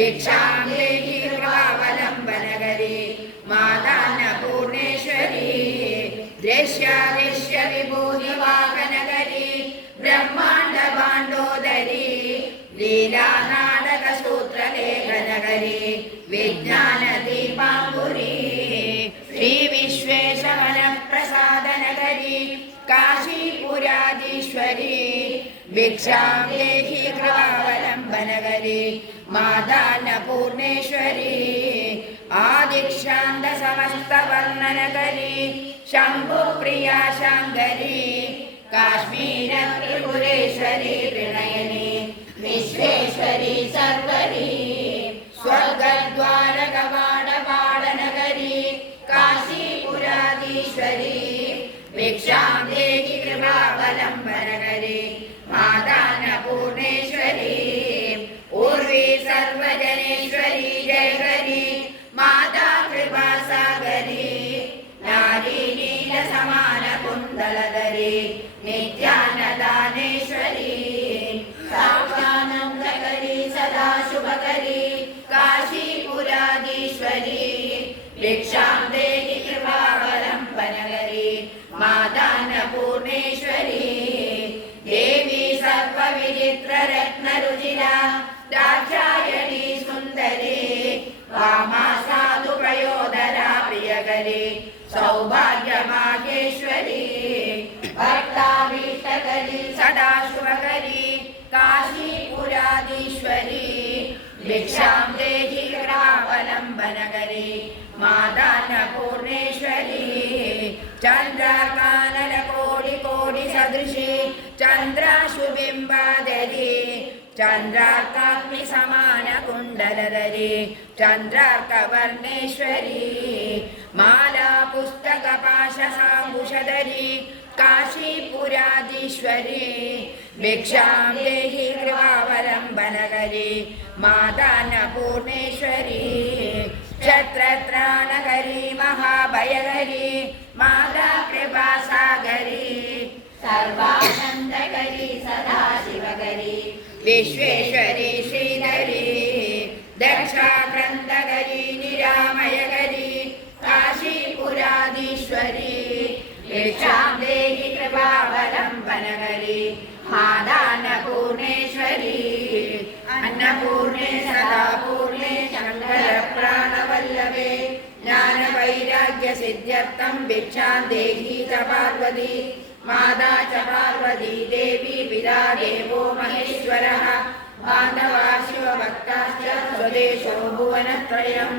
भिक्षां देहि कृपावलम्बनकरी मातान्नपूर्णेश्वरी दृश्य विभूतिवाहनकरी ब्रह्माण्ड भाण्डोदरी लीला नाटक सूत्रलेखनकरी विज्ञान दीपांकुरी श्री विश्वेशवन प्रसादनकरी काशीपुराधीश्वरी भिक्षां देहि कृपावलम्बनकरी मातान्नपूर्णेश्वरी आदिक्षान्त समस्तवर्णनकरी शम्भुप्रिया शाङ्करी काश्मीर त्रिपुरेश्वरी प्रणयनी विश्वेश्वरी सर्वरी स्वर्गद्वार कवाटपाटनकरी काशीपुराधीश्वरी भिक्षां देहि कृपावलम्बनकरी मातान्नपूर्णेश्वरी उर्वी सर्वजनेश्वरी जयकरी माता कृपासागरी नारी नील समान कुन्दलधरी नित्यानदानेश्वरी साक्षानन्दकरी सदा शुभकरी काशीपुराधीश्वरी भिक्षां देहि कृपावलम्बनकरी मातान्नपूर्णेश्वरी देवी सर्वविचित्ररत्नरुचिरा दाक्षायणी सुन्दरी वामा साधुपयोधरा प्रियकरी सौभाग्यमाहेश्वरी भक्ताभीष्टकरी सदा शुभकरी काशीपुराधीश्वरी भिक्षां देहि कृपावलम्बनकरी मातान्नपूर्णेश्वरी चन्द्रकाननकोटिकोटिसदृशी चन्द्राशुबिम्बाधरी चन्द्रार्काग्नि समान कुण्डलधरी चन्द्रार्कवर्णेश्वरी माला पुस्तक पाशसाङ्कुशधरी काशीपुराधीश्वरी भिक्षां देहि कृपावलम्बनकरी मातान्नपूर्णेश्वरी क्षत्रत्राणकरी महाभयकरी माता कृपासागरी सर्वानन्दकरी सदा शिवकरी विश्वेश्वरी श्रीधरी दक्षाक्रन्दकरी निरामयकरी काशीपुराधीश्वरी भिक्षां देहि कृपावलम्बनकरी मातान्नपूर्णेश्वरी अन्नपूर्णे सदा पूर्णे शङ्करप्राणवल्लभे ज्ञानवैराग्यसिद्ध्यर्थं भिक्षां देहि च पार्वती माता च पार्वती देवी पिता देवो महेश्वरः बान्धवा शिवभक्ताश्च स्वदेशो भुवनत्रयम्।